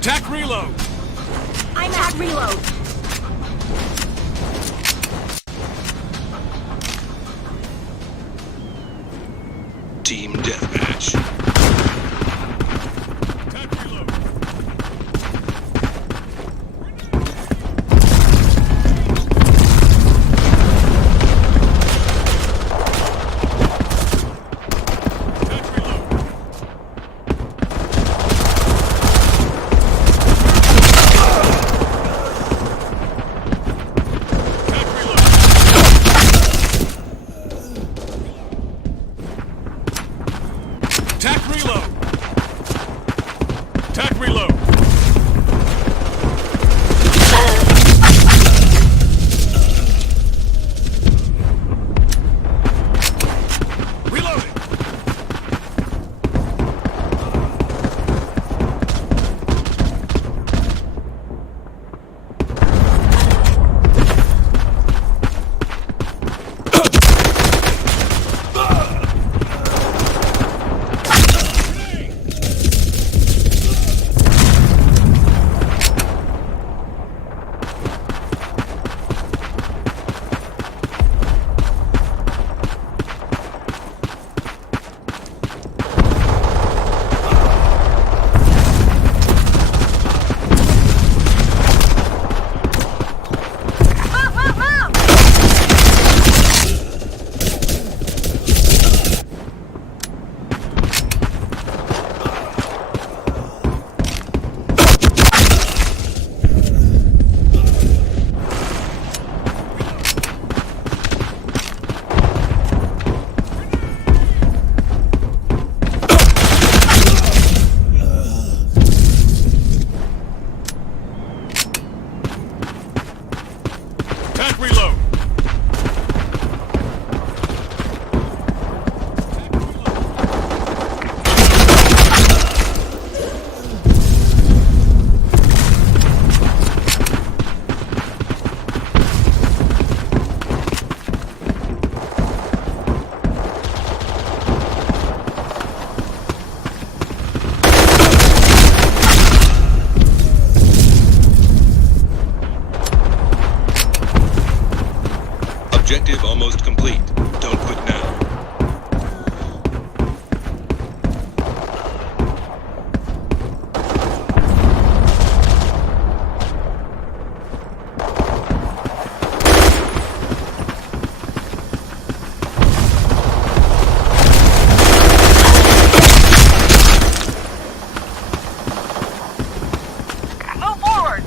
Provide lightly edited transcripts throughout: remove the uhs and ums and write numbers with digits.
Tac reload! I'm at reload. Team deathmatch. Tac reload! Tac reload! Tac reload! Tac reload! Tac reload! Reloading! Tac reload! Objective almost complete. Don't quit now. Move forward.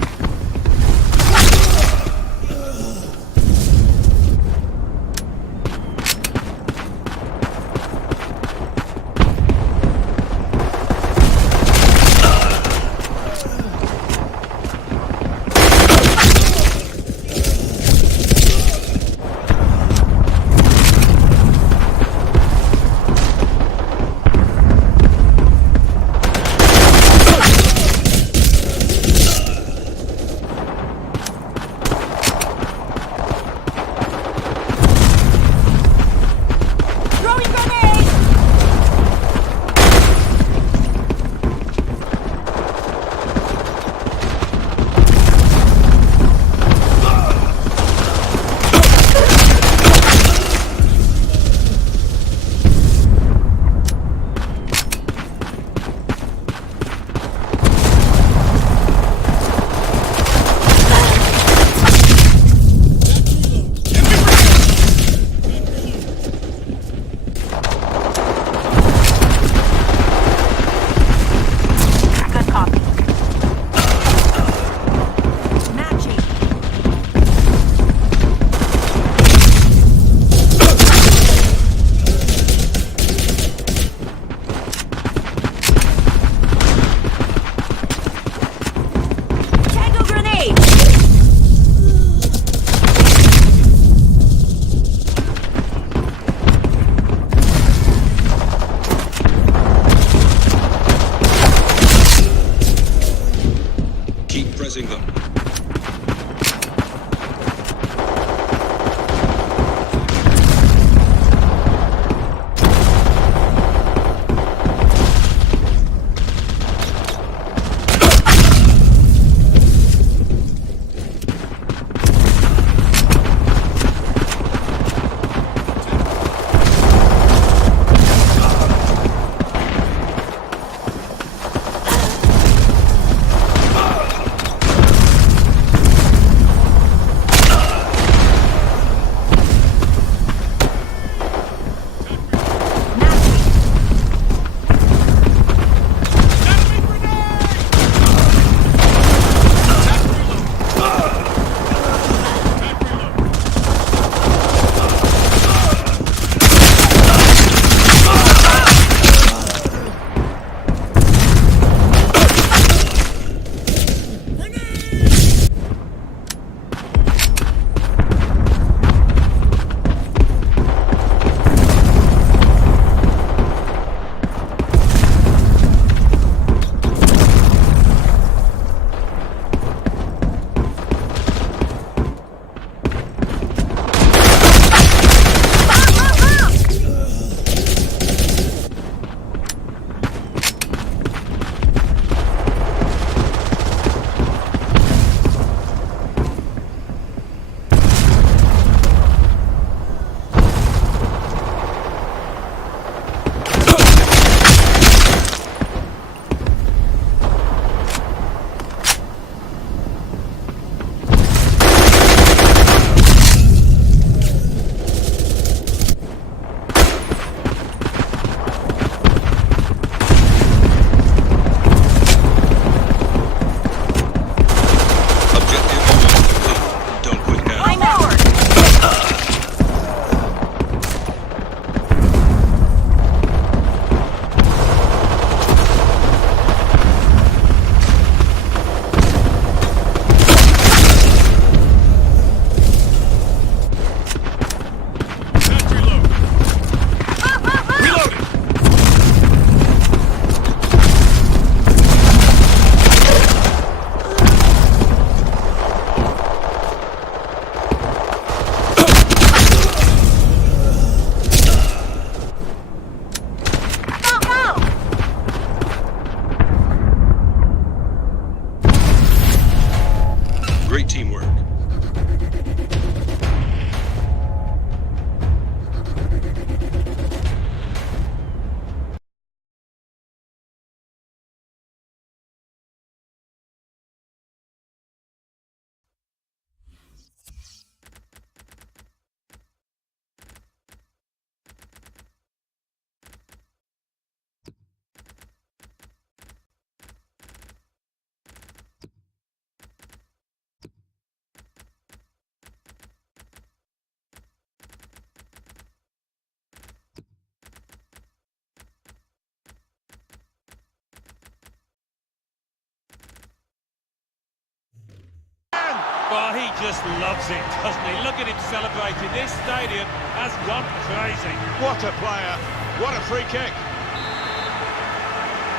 Well, he just loves it, doesn't he? Look at him celebrating. This stadium has gone crazy. What a player. What a free kick.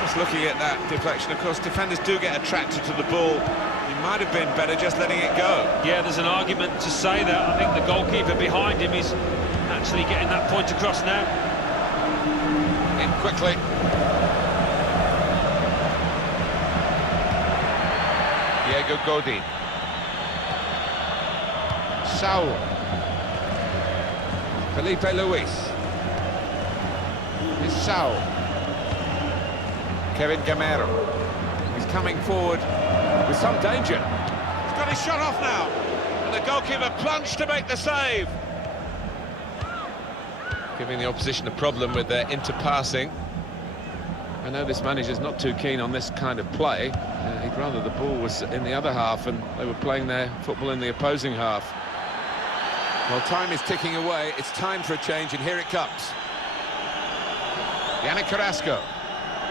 Just looking at that deflection, of course, defenders do get attracted to the ball. He might have been better just letting it go. Yeah, there's an argument to say that. I think the goalkeeper behind him is actually getting that point across now. In quickly. Diego Godin. Saul. Felipe Luis. It's Saul. Kevin Gamero. He's coming forward with some danger. He's got his shot off now. And the goalkeeper plunged to make the save. Giving the opposition a problem with their interpassing. I know this manager's not too keen on this kind of play. He'd rather the ball was in the other half and they were playing their football in the opposing half. Well, time is ticking away. It's time for a change, and here it comes. Yannick Carrasco.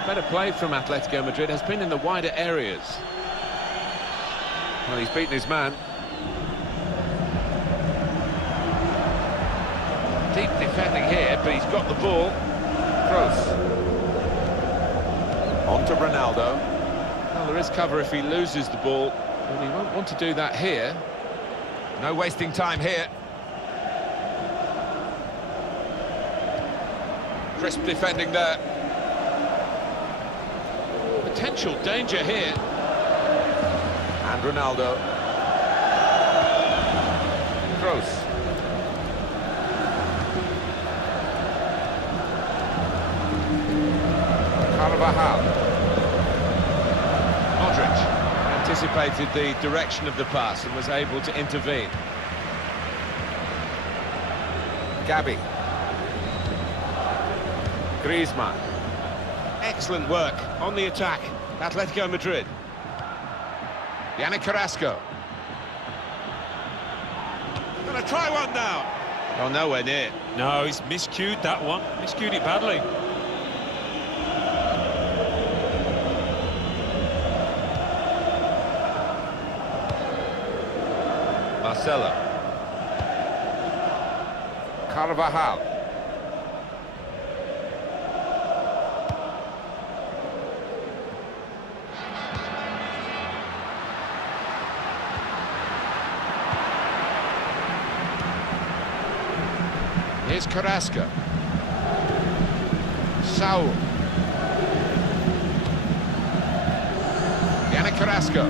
Better play from Atletico Madrid has been in the wider areas. Well, he's beaten his man. Deep defending here, but he's got the ball. Kroos. On to Ronaldo. Well, there is cover if he loses the ball, but he won't want to do that here. No wasting time here. Crisp defending there. Potential danger here. And Ronaldo. Kroos. Carvajal. Modric anticipated the direction of the pass and was able to intervene. Gabi. Griezmann. Excellent work on the attack. Atletico Madrid. Yannick Carrasco. Gonna try one now. Oh, nowhere near. No, he's miscued that one. Miscued it badly. Marcelo. Carvajal. Here's Carrasco. Saul. Yannick Carrasco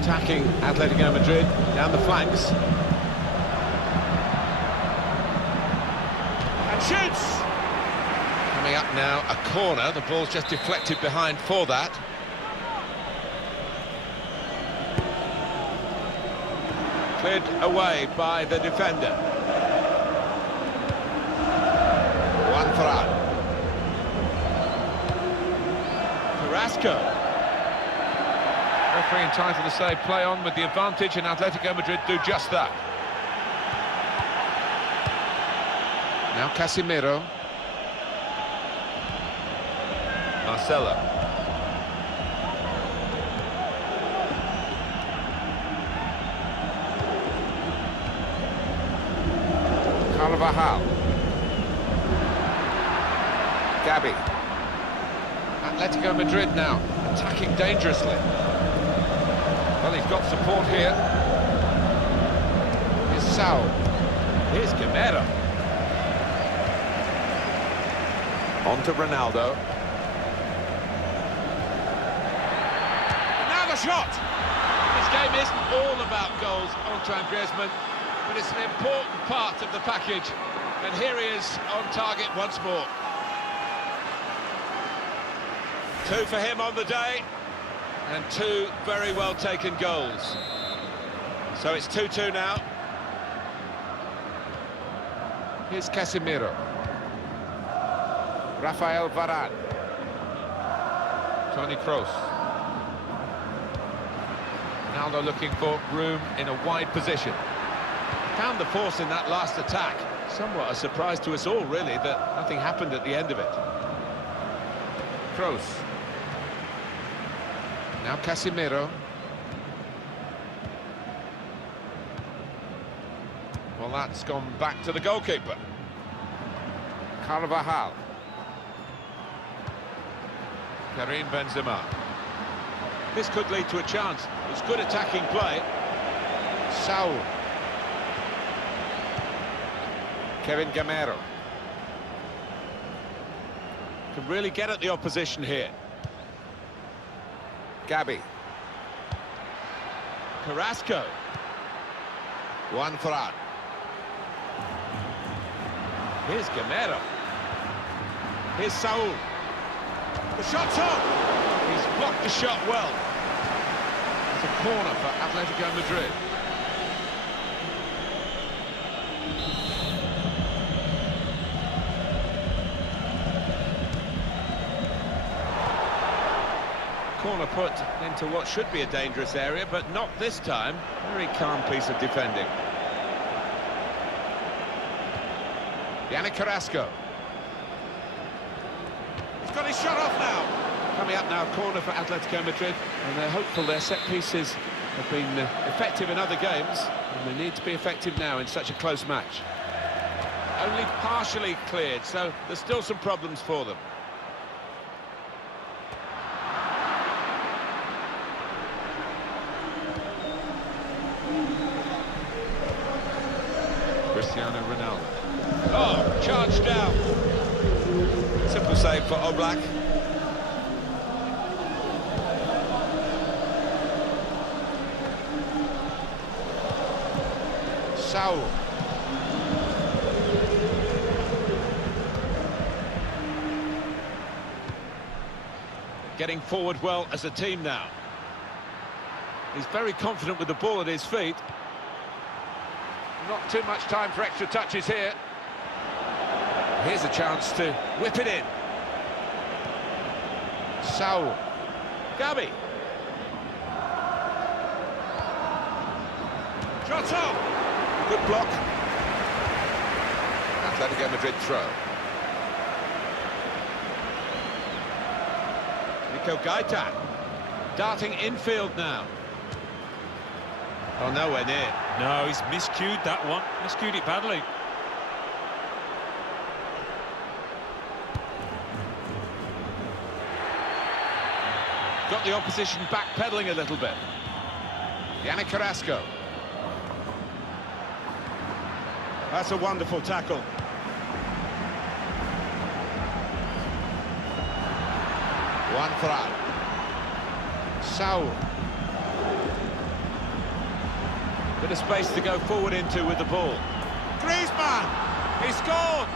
attacking Atletico Madrid down the flanks. And shoots! Coming up now, a corner. The ball's just deflected behind for that. Cleared away by the defender. Carrasco. Referee entitled to say play on with the advantage, and Atletico Madrid do just that. Now Casemiro. Marcelo. Carvajal. Gabi. Atletico Madrid now attacking dangerously. Well, he's got support here. Here's Saul. Here's Gamero. On to Ronaldo. And now the shot! This game isn't all about goals, Antoine Griezmann, but it's an important part of the package. And here he is on target once more. 2 for him on the day, and 2 very well taken goals. So it's 2-2 now. Here's Casemiro. Rafael Varane. Toni Kroos. Ronaldo looking for room in a wide position. Found the force in that last attack. Somewhat a surprise to us all, really, that nothing happened at the end of it. Kroos. Now Casemiro. Well, that's gone back to the goalkeeper. Carvajal. Karim Benzema. This could lead to a chance. It's good attacking play. Saul. Kevin Gamero. Can really get at the opposition here. Gabi. Carrasco. Juan Ferran. Here's Gamero. Here's Saul. The shot's on! He's blocked the shot well. It's a corner for Atletico Madrid. Corner put into what should be a dangerous area, but not this time. Very calm piece of defending. Yannick Carrasco. He's got his shot off now. Coming up now, corner for Atletico Madrid, and they're hopeful their set pieces have been effective in other games, and they need to be effective now in such a close match. Only partially cleared, so there's still some problems for them. Cristiano Ronaldo. Oh, charged down. Simple save for Oblak. Saul. Getting forward well as a team now. He's very confident with the ball at his feet. Not too much time for extra touches here. Here's a chance to whip it in. Saul. Gabi. Shot on. Good block. Atletico Madrid throw. Nico Gaeta. Darting infield now. Oh, nowhere near. No, he's miscued that one. Miscued it badly. Got the opposition backpedaling a little bit. Yannick Carrasco. That's a wonderful tackle. Juan Ferran. Saul. Bit of space to go forward into with the ball. Griezmann! He scored!